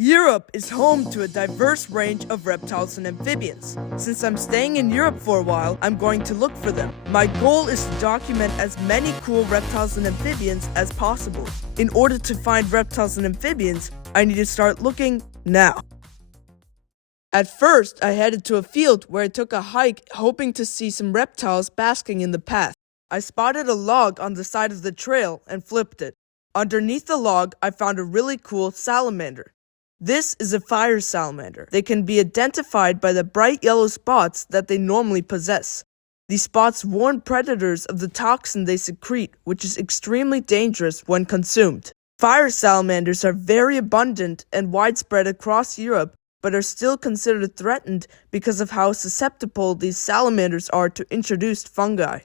Europe is home to a diverse range of reptiles and amphibians. Since I'm staying in Europe for a while, I'm going to look for them. My goal is to document as many cool reptiles and amphibians as possible. In order to find reptiles and amphibians, I need to start looking now. At first, I headed to a field where I took a hike hoping to see some reptiles basking in the path. I spotted a log on the side of the trail and flipped it. Underneath the log, I found a really cool salamander. This is a fire salamander. They can be identified by the bright yellow spots that they normally possess. These spots warn predators of the toxin they secrete, which is extremely dangerous when consumed. Fire salamanders are very abundant and widespread across Europe, but are still considered threatened because of how susceptible these salamanders are to introduced fungi.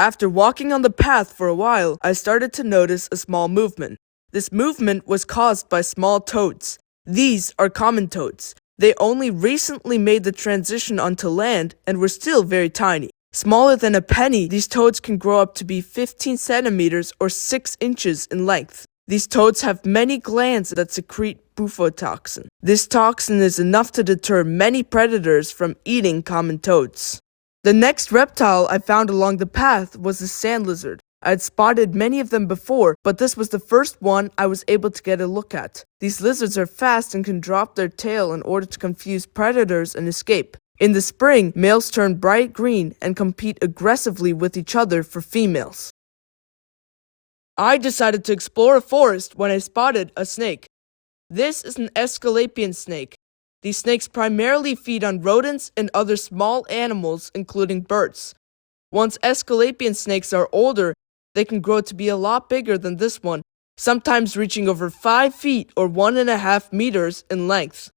After walking on the path for a while, I started to notice a small movement. This movement was caused by small toads. These are common toads. They only recently made the transition onto land and were still very tiny. Smaller than a penny, these toads can grow up to be 15 centimeters or 6 inches in length. These toads have many glands that secrete Bufo toxin. This toxin is enough to deter many predators from eating common toads. The next reptile I found along the path was a sand lizard. I had spotted many of them before, but this was the first one I was able to get a look at. These lizards are fast and can drop their tail in order to confuse predators and escape. In the spring, males turn bright green and compete aggressively with each other for females. I decided to explore a forest when I spotted a snake. This is an Aesculapian snake. These snakes primarily feed on rodents and other small animals, including birds. Once Aesculapian snakes are older, they can grow to be a lot bigger than this one, sometimes reaching over 5 feet or 1.5 meters in length.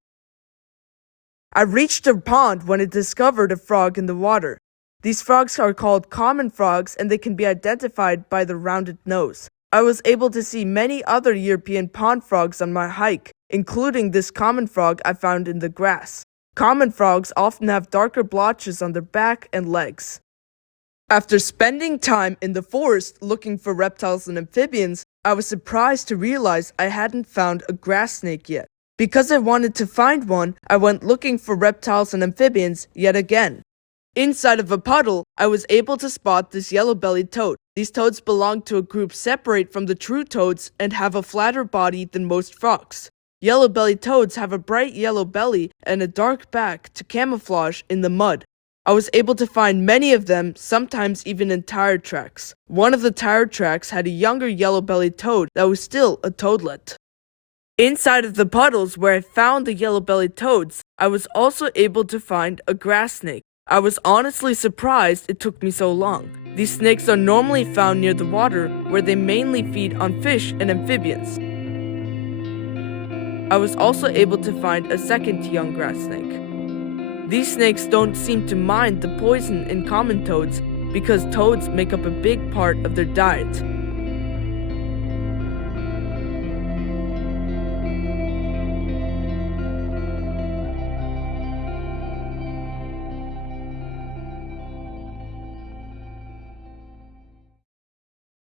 I reached a pond when I discovered a frog in the water. These frogs are called common frogs and they can be identified by the rounded nose. I was able to see many other European pond frogs on my hike, including this common frog I found in the grass. Common frogs often have darker blotches on their back and legs. After spending time in the forest looking for reptiles and amphibians, I was surprised to realize I hadn't found a grass snake yet. Because I wanted to find one, I went looking for reptiles and amphibians yet again. Inside of a puddle, I was able to spot this yellow-bellied toad. These toads belong to a group separate from the true toads and have a flatter body than most frogs. Yellow-bellied toads have a bright yellow belly and a dark back to camouflage in the mud. I was able to find many of them, sometimes even in tire tracks. One of the tire tracks had a younger yellow-bellied toad that was still a toadlet. Inside of the puddles where I found the yellow-bellied toads, I was also able to find a grass snake. I was honestly surprised it took me so long. These snakes are normally found near the water, where they mainly feed on fish and amphibians. I was also able to find a second young grass snake. These snakes don't seem to mind the poison in common toads because toads make up a big part of their diet.